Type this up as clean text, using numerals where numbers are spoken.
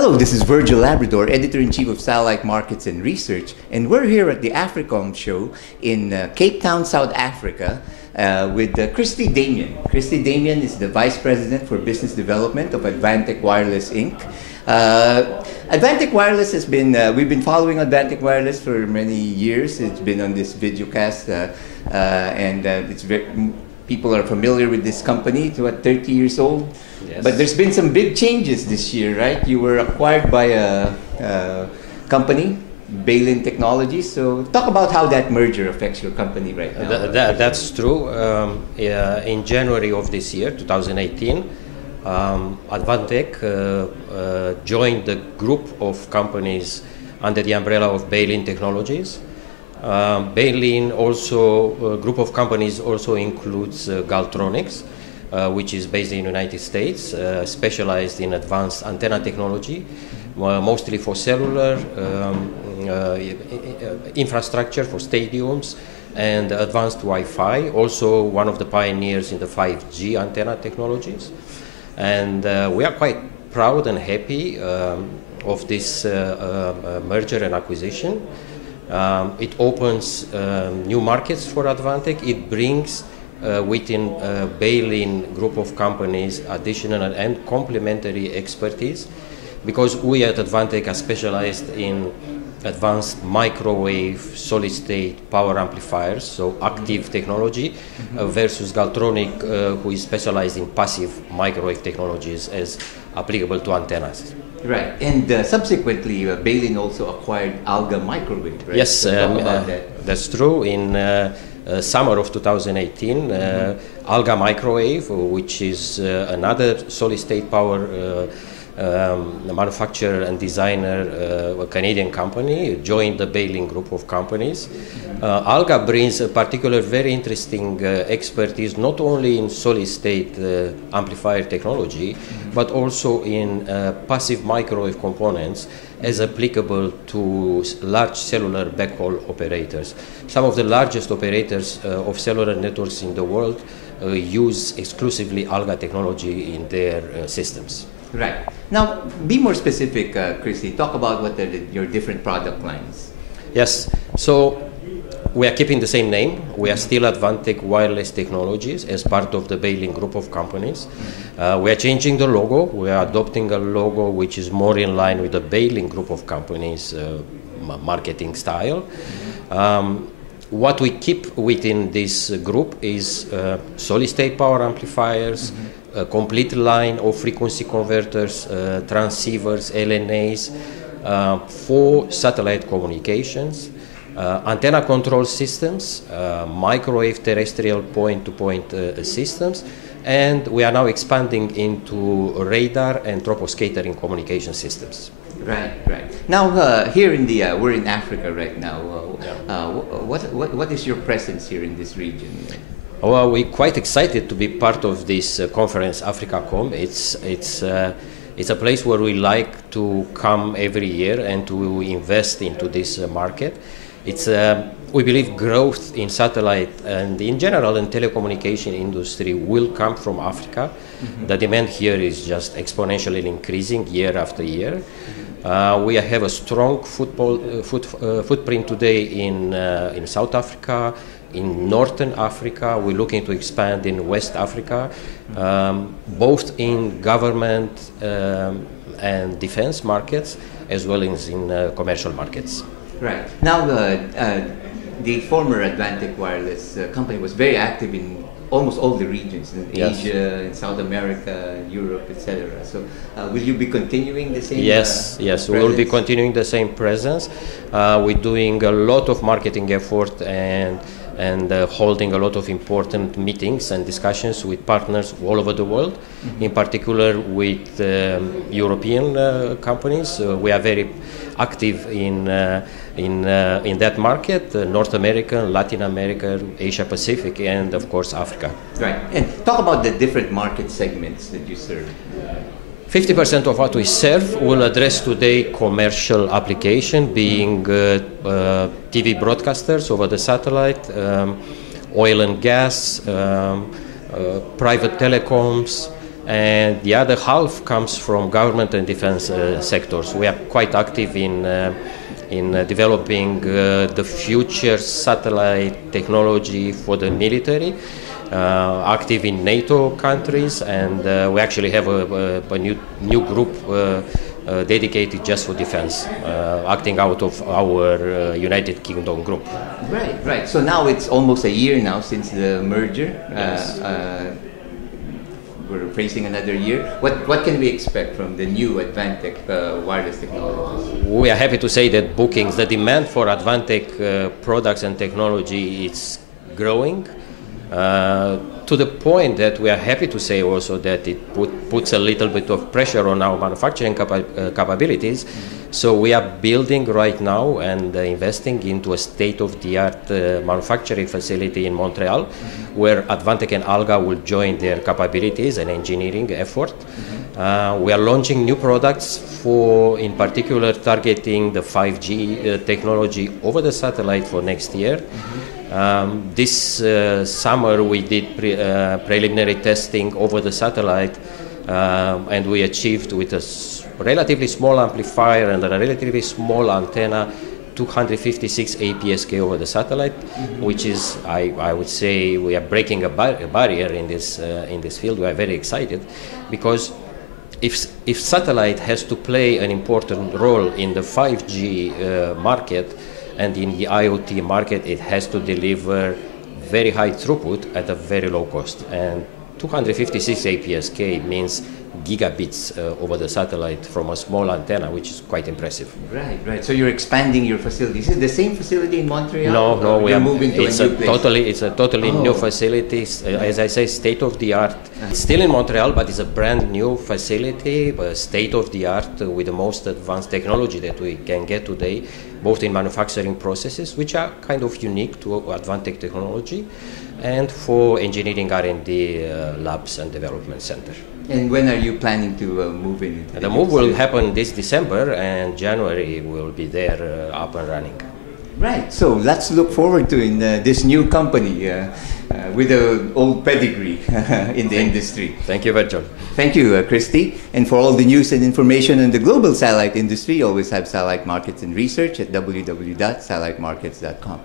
Hello, this is Virgil, Labrador, Editor-in-Chief of Satellite Markets and Research, and we're here at the Africacom show in Cape Town, South Africa, with Cristi Damian. Cristi Damian is the Vice President for Business Development of Advantech Wireless, Inc. Advantech Wireless has been, we've been following Advantech Wireless for many years. It's been on this videocast, and it's very, people are familiar with this company. It's what, 30 years old? Yes. But there's been some big changes this year, right? You were acquired by a company, Bailin Technologies. So talk about how that merger affects your company right now. That's true. In January of this year, 2018, Advantech joined the group of companies under the umbrella of Bailin Technologies. Bailin also, group of companies also includes Galtronics, which is based in the United States, specialized in advanced antenna technology, mostly for cellular infrastructure for stadiums and advanced Wi-Fi, also one of the pioneers in the 5G antenna technologies. And we are quite proud and happy of this merger and acquisition. It opens new markets for Advantech. It brings within Bailin group of companies additional and complementary expertise, because we at Advantech are specialized in advanced microwave solid-state power amplifiers, so active technology, versus Galtronic, who is specialized in passive microwave technologies as applicable to antennas. Right, and subsequently, Bailin also acquired Alga Microwave, right? Yes, So that's true. In summer of 2018, Alga Microwave, which is another solid-state power manufacturer and designer, a Canadian company, joined the Bailin group of companies. Alga brings a particular very interesting expertise, not only in solid-state amplifier technology, but also in passive microwave components as applicable to large cellular backhaul operators. Some of the largest operators of cellular networks in the world use exclusively Alga technology in their systems. Right. Now, be more specific, Cristi. Talk about what are your different product lines. Yes. So we are keeping the same name. We are still Advantech Wireless Technologies as part of the Bailin group of companies. We are changing the logo. We are adopting a logo which is more in line with the Bailin group of companies marketing style. What we keep within this group is solid-state power amplifiers, a complete line of frequency converters, transceivers, LNAs for satellite communications, antenna control systems, microwave terrestrial point-to-point systems, and we are now expanding into radar and troposcattering communication systems. Right, right. Now, here in the, we're in Africa right now. What is your presence here in this region? Well, we're quite excited to be part of this conference, Africacom. It's a place where we like to come every year and to invest into this market. It's we believe growth in satellite and in general in telecommunication industry will come from Africa. The demand here is just exponentially increasing year after year. We have a strong footprint today in South Africa, in Northern Africa. We're looking to expand in West Africa, both in government and defense markets, as well as in commercial markets. Right. Now, the former Advantech Wireless company was very active in almost all the regions, in Asia, in South America, Europe, etc. So, will you be continuing the same? Yes, we will be continuing the same presence. We're doing a lot of marketing effort and holding a lot of important meetings and discussions with partners all over the world, in particular with European companies. We are very active in that market, North America, Latin America, Asia Pacific, and of course Africa. Right. And talk about the different market segments that you serve. 50% of what we serve will address today commercial application, being TV broadcasters over the satellite, oil and gas, private telecoms, and the other half comes from government and defense sectors. We are quite active in developing the future satellite technology for the military, active in NATO countries, and we actually have a new group dedicated just for defense, acting out of our United Kingdom group. Right, right. So now it's almost a year now since the merger. Yes. We're facing another year. What can we expect from the new Advantech wireless technologies? We are happy to say that bookings, the demand for Advantech products and technology is growing to the point that we are happy to say also that it puts a little bit of pressure on our manufacturing capabilities. So we are building right now and investing into a state-of-the-art manufacturing facility in Montreal, where Advantech and Alga will join their capabilities and engineering effort. We are launching new products for, in particular, targeting the 5G technology over the satellite for next year. This summer we did preliminary testing over the satellite, and we achieved with a relatively small amplifier and a relatively small antenna 256 APSK over the satellite, which is, I would say, we are breaking a barrier in this field. We are very excited because if satellite has to play an important role in the 5G market and in the IoT market, it has to deliver very high throughput at a very low cost. And 256 APSK means gigabits over the satellite from a small antenna, which is quite impressive. Right, right. So you're expanding your facility. Is it the same facility in Montreal? No, we are moving to a new place. It's a totally new facility. As I say, state of the art. It's still in Montreal, but it's a brand new facility, state of the art with the most advanced technology that we can get today, both in manufacturing processes, which are kind of unique to Advantech technology, and for engineering R&D labs and development center. And when are you planning to move in? The move will happen this December, and January we'll be there up and running. Right, so let's look forward to in this new company with an old pedigree in the industry. Thank you, Virgil. Thank you, Cristi. And for all the news and information on the global satellite industry, always have Satellite Markets and Research at www.satellitemarkets.com.